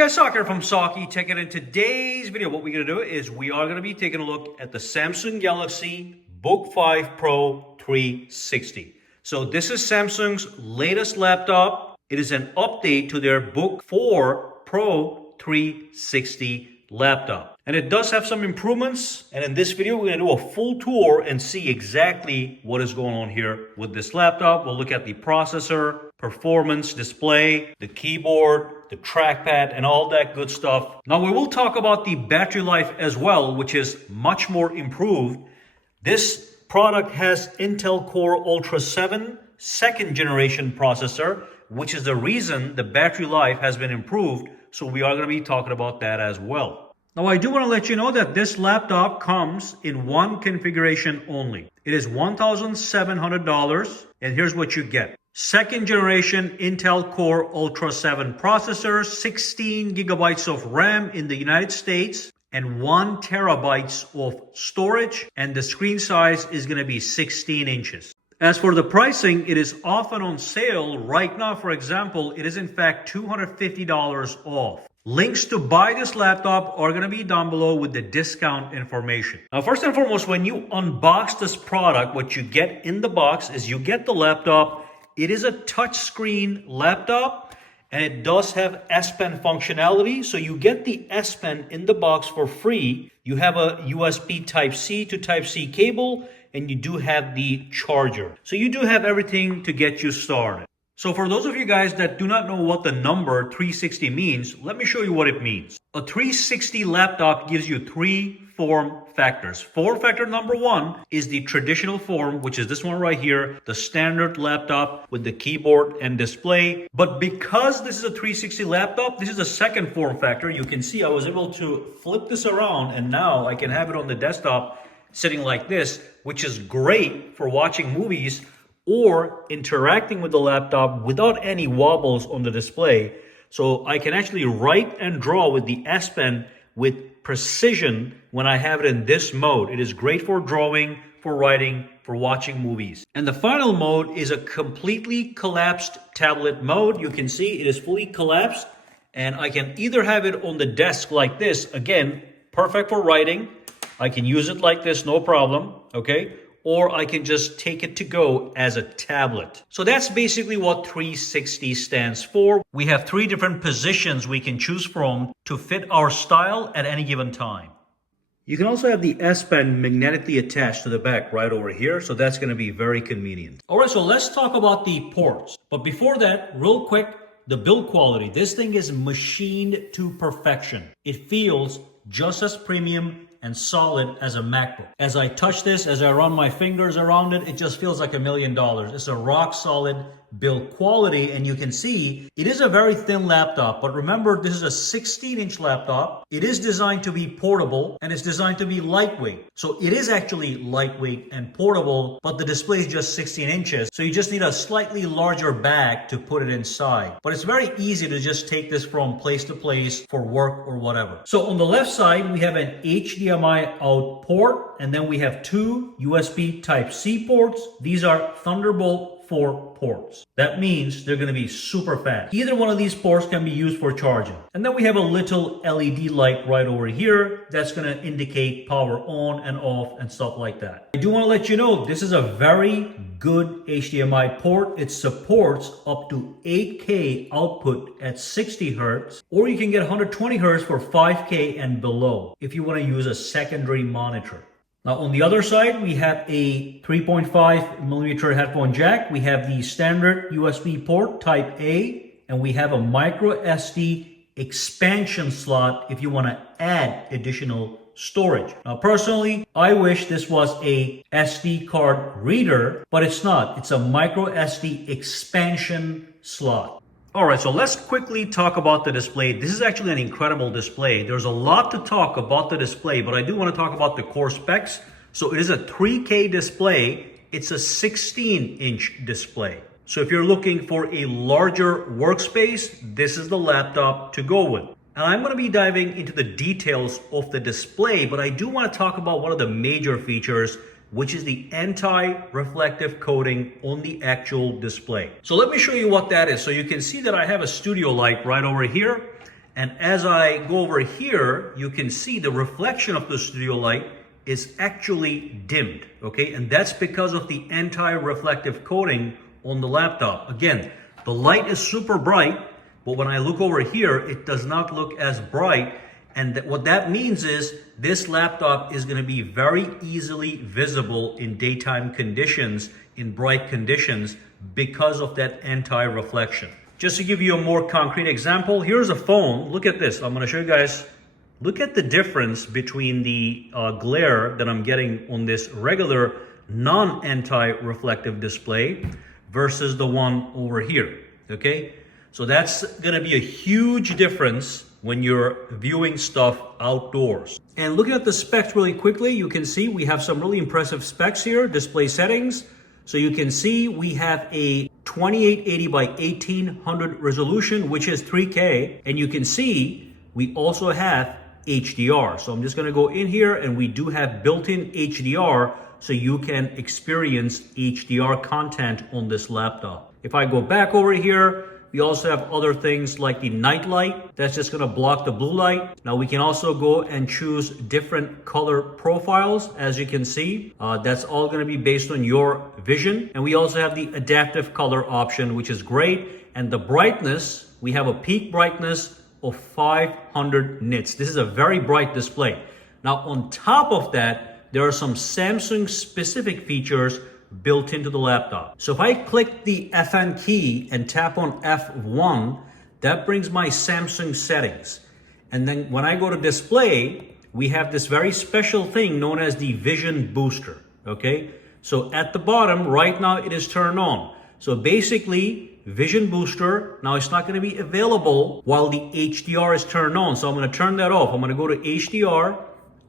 guys, Sak here from sakitech, and in today's video what we're going to do is we are going to be taking a look at the Samsung Galaxy Book 5 Pro 360. So this is Samsung's latest laptop. It is an update to their Book 4 Pro 360 laptop. And it does have some improvements, and in this video we're going to do a full tour and see exactly what is going on here with this laptop. We'll look at the processor, performance, display, the keyboard, the trackpad, and all that good stuff. Now we will talk about the battery life as well, which is much more improved. This product has Intel Core Ultra 7 second generation processor, which is the reason the battery life has been improved. So we are going to be talking about that as well. Now I do want to let you know that this laptop comes in one configuration only. It is $1,700, and here's what you get. Second generation Intel Core Ultra 7 processor, 16 gigabytes of RAM in the United States, and 1 terabytes of storage, and the screen size is going to be 16 inches. As for the pricing, it is often on sale. Right now, for example, it is in fact $250 off. Links to buy this laptop are going to be down below with the discount information. Now, first and foremost, when you unbox this product, what you get in the box is you get the laptop. It is a touchscreen laptop, and it does have S Pen functionality. So you get the S Pen in the box for free. You have a USB Type-C to Type-C cable, and you do have the charger. So you do have everything to get you started. So for those of you guys that do not know what the number 360 means, let me show you what it means. A 360 laptop gives you 3 form factors. Form factor number 1 is the traditional form, which is this one right here, the standard laptop with the keyboard and display. But because this is a 360 laptop, this is the second form factor. You can see I was able to flip this around, and now I can have it on the desktop sitting like this, which is great for watching movies or interacting with the laptop without any wobbles on the display. So I can actually write and draw with the S Pen with precision when I have it in this mode. It is great for drawing, for writing, for watching movies. And the final mode is a completely collapsed tablet mode. You can see it is fully collapsed, and I can either have it on the desk like this, again, perfect for writing. I can use it like this, no problem, okay? Or I can just take it to go as a tablet. So that's basically what 360 stands for. We have 3 different positions we can choose from to fit our style at any given time. You can also have the S Pen magnetically attached to the back right over here, so that's going to be very convenient. All right, so let's talk about the ports. But before that, real quick, the build quality. This thing is machined to perfection. It feels just as premium and solid as a MacBook. As I touch this, as I run my fingers around it, it just feels like $1 million. It's a rock solid build quality, and you can see it is a very thin laptop, but remember, this is a 16-inch laptop. It is designed to be portable, and it's designed to be lightweight. So it is actually lightweight and portable, but the display is just 16 inches. So you just need a slightly larger bag to put it inside. But it's very easy to just take this from place to place for work or whatever. So on the left side, we have an HDMI out port, and then we have 2 USB Type-C ports. These are Thunderbolt 4 ports. That means they're going to be super fast. Either one of these ports can be used for charging. And then we have a little LED light right over here that's going to indicate power on and off and stuff like that. I do want to let you know this is a very good HDMI port. It supports up to 8K output at 60 Hz, or you can get 120 Hz for 5K and below if you want to use a secondary monitor. Now on the other side, we have a 3.5 millimeter headphone jack. We have the standard USB port Type A, and we have a micro SD expansion slot if you want to add additional storage. Now personally, I wish this was a SD card reader, but it's not. It's a micro SD expansion slot. All right, so let's quickly talk about the display. This is actually an incredible display. There's a lot to talk about the display, but I do want to talk about the core specs. So it is a 3K display. It's a 16-inch display. So if you're looking for a larger workspace, this is the laptop to go with. And I'm going to be diving into the details of the display, but I do want to talk about one of the major features, which is the anti-reflective coating on the actual display. So let me show you what that is. So you can see that I have a studio light right over here, And as I go over here, you can see the reflection of the studio light is actually dimmed, okay? And that's because of the anti-reflective coating on the laptop. Again, the light is super bright, but when I look over here, it does not look as bright. And what that means is this laptop is going to be very easily visible in daytime conditions, in bright conditions, because of that anti-reflection. Just to give you a more concrete example, here's a phone. Look at this. I'm going to show you guys. Look at the difference between the glare that I'm getting on this regular non-anti-reflective display versus the one over here, okay? So that's going to be a huge difference when you're viewing stuff outdoors. And looking at the specs really quickly, you can see we have some really impressive specs here, display settings. So you can see we have a 2880 by 1800 resolution, which is 3K. And you can see we also have HDR. So I'm just going to go in here, and we do have built-in HDR, so you can experience HDR content on this laptop. If I go back over here, we also have other things like the night light. That's just going to block the blue light. Now we can also go and choose different color profiles. As you can see, that's all going to be based on your vision. And we also have the adaptive color option, which is great. And the brightness, we have a peak brightness of 500 nits. This is a very bright display. Now on top of that, there are some Samsung specific features built into the laptop. So if I click the FN key and tap on F1, that brings my Samsung settings. And then when I go to display, we have this very special thing known as the Vision Booster, okay? So at the bottom, right now it is turned on. So basically, Vision Booster, now it's not gonna be available while the HDR is turned on. So I'm gonna turn that off. I'm gonna go to HDR,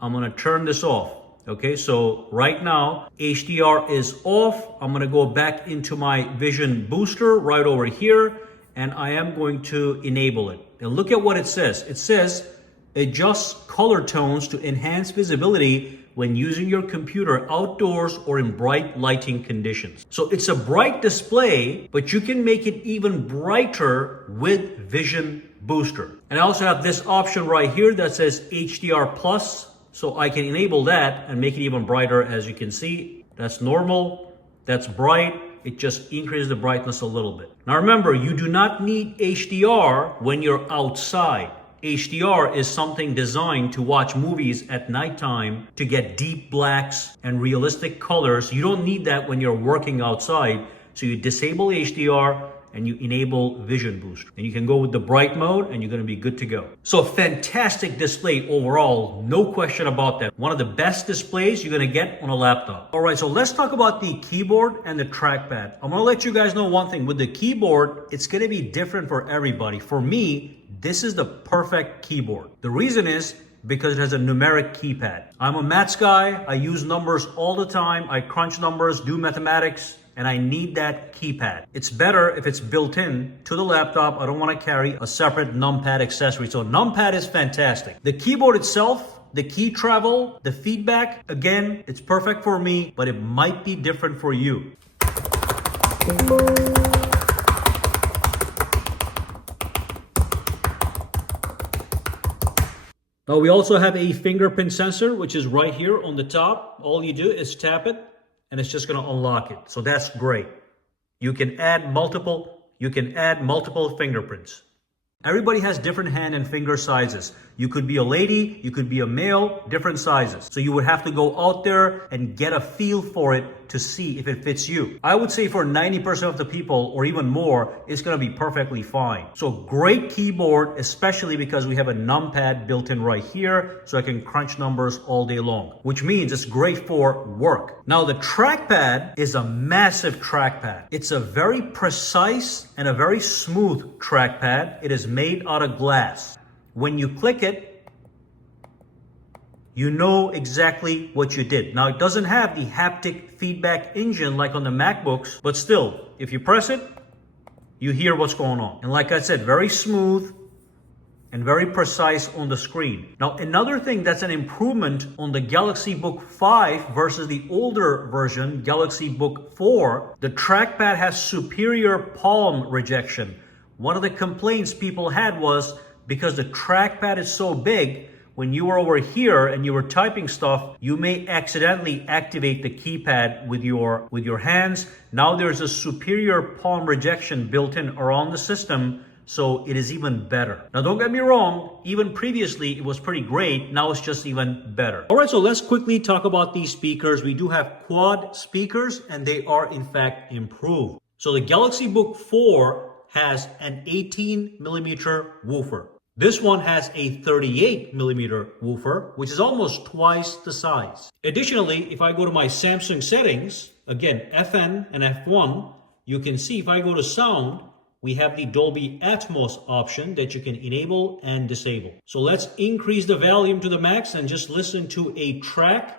I'm gonna turn this off. Okay, so right now HDR is off. I'm going to go back into my Vision Booster right over here, and I am going to enable it. And look at what it says. It says adjust color tones to enhance visibility when using your computer outdoors or in bright lighting conditions. So it's a bright display, but you can make it even brighter with Vision Booster. And I also have this option right here that says HDR Plus. So I can enable that and make it even brighter. As you can see, that's normal, that's bright. It just increases the brightness a little bit. Now remember, you do not need HDR when you're outside. HDR is something designed to watch movies at nighttime to get deep blacks and realistic colors. You don't need that when you're working outside. So you disable HDR and you enable Vision Boost. And you can go with the bright mode and you're gonna be good to go. So fantastic display overall, no question about that. One of the best displays you're gonna get on a laptop. All right, so let's talk about the keyboard and the trackpad. I'm gonna let you guys know one thing. With the keyboard, it's gonna be different for everybody. For me, this is the perfect keyboard. The reason is because it has a numeric keypad. I'm a maths guy, I use numbers all the time, I crunch numbers, do mathematics, and I need that keypad. It's better if it's built in to the laptop. I don't want to carry a separate numpad accessory. So numpad is fantastic. The keyboard itself, the key travel, the feedback, again, it's perfect for me, but it might be different for you. Now we also have a fingerprint sensor, which is right here on the top. All you do is tap it, and it's just going to unlock it. So that's great. You can add multiple fingerprints. Everybody has different hand and finger sizes. You could be a lady, you could be a male, different sizes. So you would have to go out there and get a feel for it to see if it fits you. I would say for 90% of the people or even more, it's gonna be perfectly fine. So great keyboard, especially because we have a numpad built in right here, so I can crunch numbers all day long, which means it's great for work. Now the trackpad is a massive trackpad. It's a very precise and a very smooth trackpad. It is made out of glass. When you click it, you know exactly what you did. Now, it doesn't have the haptic feedback engine like on the MacBooks, but still, if you press it, you hear what's going on. And like I said, very smooth and very precise on the screen. Now, another thing that's an improvement on the Galaxy Book 5 versus the older version, Galaxy Book 4, the trackpad has superior palm rejection. One of the complaints people had was because the trackpad is so big, when you were over here and you were typing stuff, you may accidentally activate the keypad with your hands. Now there's a superior palm rejection built in around the system, so it is even better. Now don't get me wrong, even previously it was pretty great, now it's just even better. All right, so let's quickly talk about these speakers. We do have quad speakers and they are in fact improved. So the Galaxy Book 4 has an 18 millimeter woofer. This one has a 38 millimeter woofer, which is almost twice the size. Additionally, if I go to my Samsung settings, again, FN and F1, you can see if I go to sound, we have the Dolby Atmos option that you can enable and disable. So let's increase the volume to the max and just listen to a track.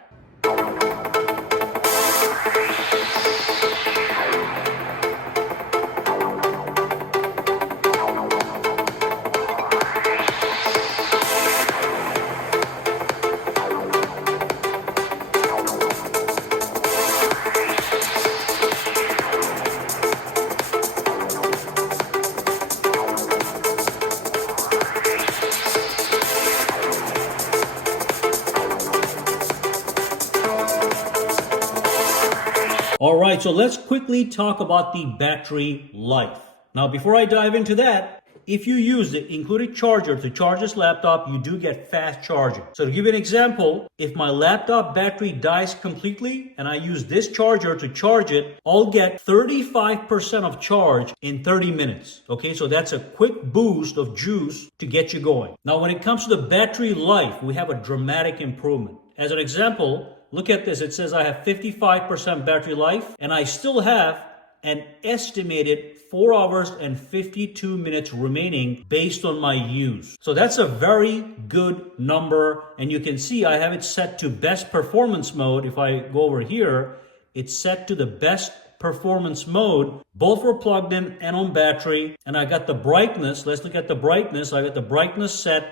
All right, so let's quickly talk about the battery life. Now, before I dive into that, if you use the included charger to charge this laptop, you do get fast charging. So to give you an example, if my laptop battery dies completely and I use this charger to charge it, I'll get 35% of charge in 30 minutes. Okay, so that's a quick boost of juice to get you going. Now, when it comes to the battery life, we have a dramatic improvement. As an example, look at this. It says I have 55% battery life and I still have an estimated 4 hours and 52 minutes remaining based on my use. So that's a very good number. And you can see I have it set to best performance mode. If I go over here, it's set to the best performance mode. Both were plugged in and on battery. And I got the brightness. Let's look at the brightness. I got the brightness set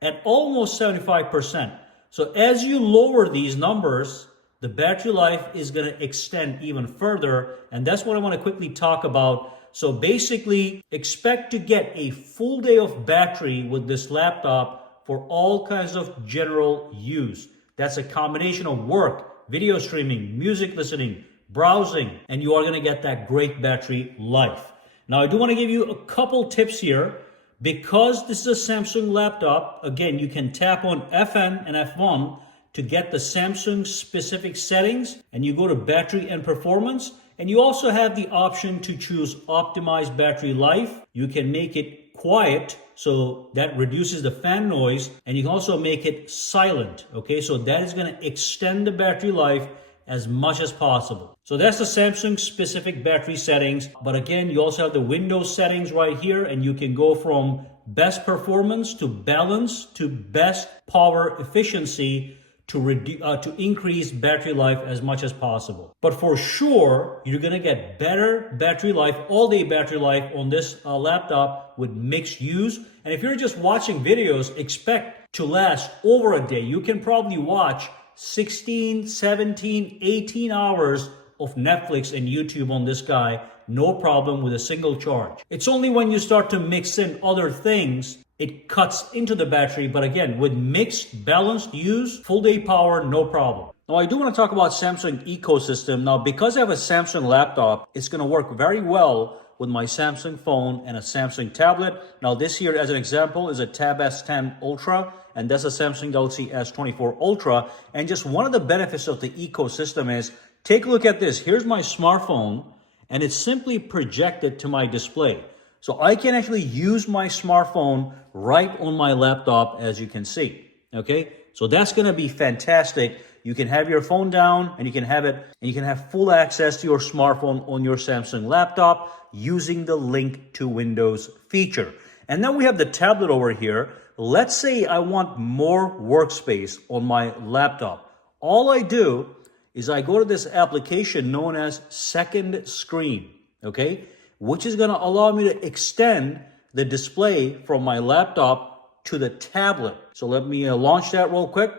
at almost 75%. So as you lower these numbers, the battery life is going to extend even further. And that's what I want to quickly talk about. So basically, expect to get a full day of battery with this laptop for all kinds of general use. That's a combination of work, video streaming, music listening, browsing, and you are going to get that great battery life. Now, I do want to give you a couple tips here. Because this is a Samsung laptop, again, you can tap on FN and F1 to get the Samsung specific settings, and you go to battery and performance, and you also have the option to choose optimized battery life. You can make it quiet, so that reduces the fan noise, and you can also make it silent, okay? So that is going to extend the battery life as much as possible. So that's the Samsung specific battery settings. But again, you also have the Windows settings right here, and you can go from best performance to balance to best power efficiency to increase battery life as much as possible. But for sure, you're gonna get better battery life, all day battery life on this laptop with mixed use. And if you're just watching videos, expect to last over a day. You can probably watch 16, 17, 18 hours of Netflix and YouTube on this guy, no problem with a single charge. It's only when you start to mix in other things, it cuts into the battery. But again, with mixed, balanced use, full day power, no problem. Now, I do want to talk about Samsung ecosystem. Now, because I have a Samsung laptop, it's going to work very well with my Samsung phone and a Samsung tablet. Now, this here, as an example, is a Tab S10 Ultra, and that's a Samsung Galaxy S24 Ultra. And just one of the benefits of the ecosystem is, take a look at this. Here's my smartphone, and it's simply projected to my display. So I can actually use my smartphone right on my laptop, as you can see, okay? So that's gonna be fantastic. You can have your phone down and you can have it, and you can have full access to your smartphone on your Samsung laptop using the link to Windows feature. And then we have the tablet over here. Let's say I want more workspace on my laptop. All I do is I go to this application known as Second Screen, okay? Which is gonna allow me to extend the display from my laptop to the tablet. So let me launch that real quick.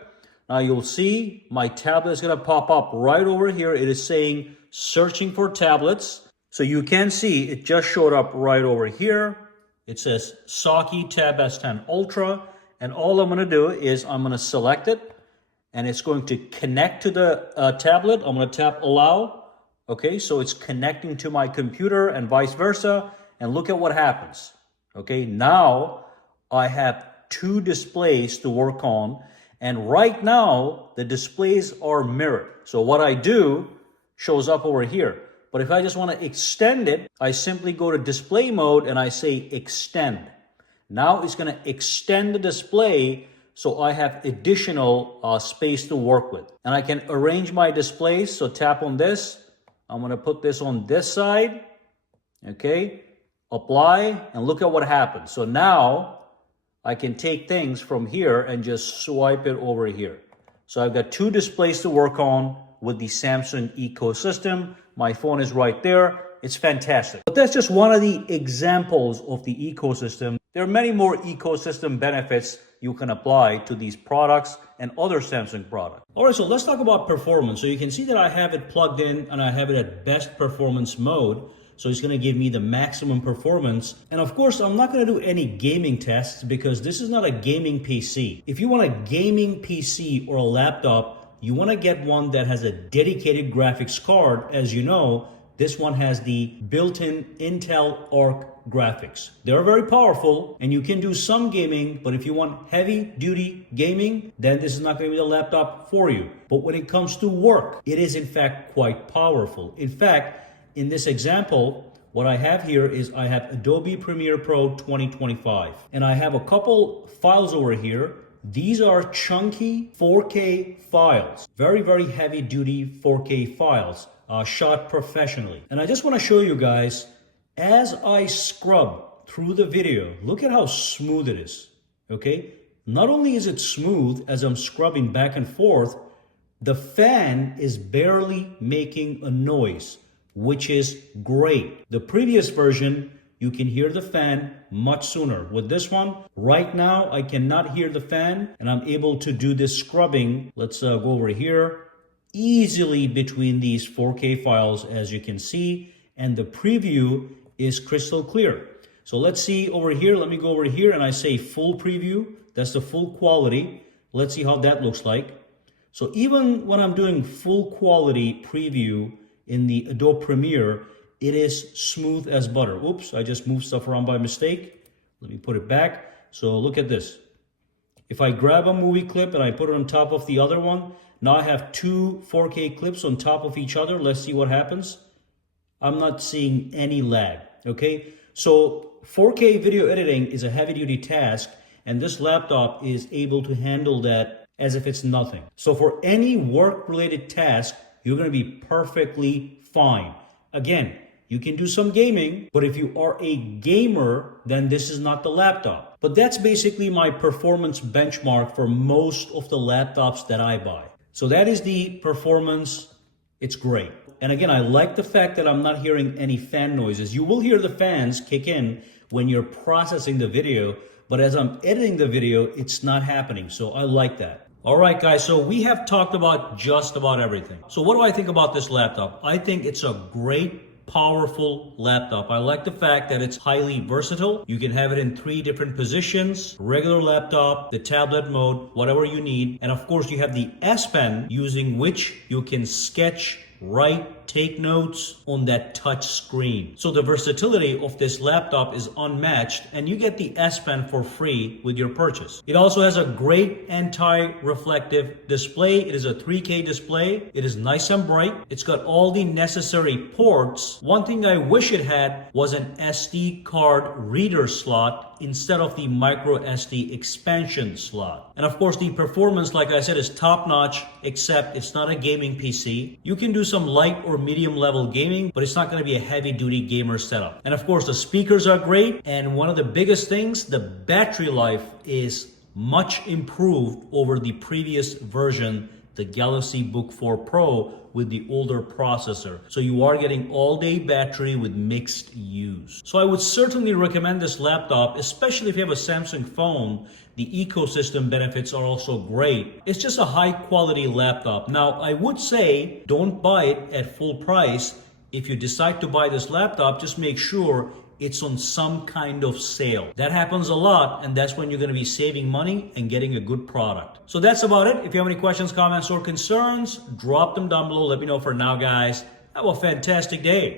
Now you'll see my tablet is gonna pop up right over here. It is saying searching for tablets. So you can see it just showed up right over here. It says sakitech S10 Ultra. And all I'm going to do is I'm going to select it. And it's going to connect to the tablet. I'm going to tap allow. Okay, so it's connecting to my computer and vice versa. And look at what happens. Okay, now I have two displays to work on. And right now, the displays are mirrored. So what I do shows up over here. But if I just want to extend it, I simply go to display mode and I say extend. Now it's going to extend the display so I have additional space to work with. And I can arrange my displays. So tap on this. I'm going to put this on this side. Okay. Apply and look at what happens. So now I can take things from here and just swipe it over here. So I've got two displays to work on with the Samsung ecosystem. My phone is right there. It's fantastic. But that's just one of the examples of the ecosystem. There are many more ecosystem benefits you can apply to these products and other Samsung products. All right, so let's talk about performance. So you can see that I have it plugged in and I have it at best performance mode. So it's going to give me the maximum performance. And of course, I'm not going to do any gaming tests because this is not a gaming PC. If you want a gaming PC or a laptop, you want to get one that has a dedicated graphics card. As you know, this one has the built-in Intel Arc graphics. They're very powerful and you can do some gaming, but if you want heavy-duty gaming, then this is not going to be the laptop for you. But when it comes to work, it is in fact quite powerful. In fact, in this example, what I have here is I have Adobe Premiere Pro 2025. And I have a couple files over here. These are chunky 4K files. Very, very heavy duty 4K files shot professionally. And I just want to show you guys, as I scrub through the video, look at how smooth it is. Okay? Not only is it smooth as I'm scrubbing back and forth, the fan is barely making a noise, which is great. The previous version, you can hear the fan much sooner. With this one, right now, I cannot hear the fan and I'm able to do this scrubbing. Let's go over here, easily between these 4K files, as you can see, and the preview is crystal clear. So let's see over here. Let me go over here and I say full preview. That's the full quality. Let's see how that looks like. So even when I'm doing full quality preview in the Adobe Premiere, it is smooth as butter. Oops, I just moved stuff around by mistake. Let me put it back. So look at this. If I grab a movie clip and I put it on top of the other one, now I have two 4K clips on top of each other. Let's see what happens. I'm not seeing any lag, okay? So 4K video editing is a heavy duty task and this laptop is able to handle that as if it's nothing. So for any work related task, you're going to be perfectly fine. Again, you can do some gaming, but if you are a gamer, then this is not the laptop. But that's basically my performance benchmark for most of the laptops that I buy. So that is the performance. It's great. And again, I like the fact that I'm not hearing any fan noises. You will hear the fans kick in when you're processing the video, but as I'm editing the video, it's not happening. So I like that. All right, guys, so we have talked about just about everything. So what do I think about this laptop? I think it's a great, powerful laptop. I like the fact that it's highly versatile. You can have it in 3 different positions, regular laptop, the tablet mode, whatever you need. And of course, you have the S Pen using which you can sketch, write, take notes on that touch screen. So the versatility of this laptop is unmatched and you get the S Pen for free with your purchase. It also has a great anti-reflective display. It is a 3K display. It is nice and bright. It's got all the necessary ports. One thing I wish it had was an SD card reader slot instead of the micro SD expansion slot. And of course the performance, like I said, is top notch, except it's not a gaming PC. You can do some light or medium level gaming, but it's not going to be a heavy duty gamer setup. And of course the speakers are great. And one of the biggest things, the battery life is much improved over the previous version, the Galaxy Book 4 Pro with the older processor. So you are getting all-day battery with mixed use. So I would certainly recommend this laptop, especially if you have a Samsung phone. The ecosystem benefits are also great. It's just a high-quality laptop. Now, I would say don't buy it at full price. If you decide to buy this laptop, just make sure it's on some kind of sale. That happens a lot, and that's when you're going to be saving money and getting a good product. So that's about it. If you have any questions, comments, or concerns, drop them down below. Let me know. For now, guys, have a fantastic day.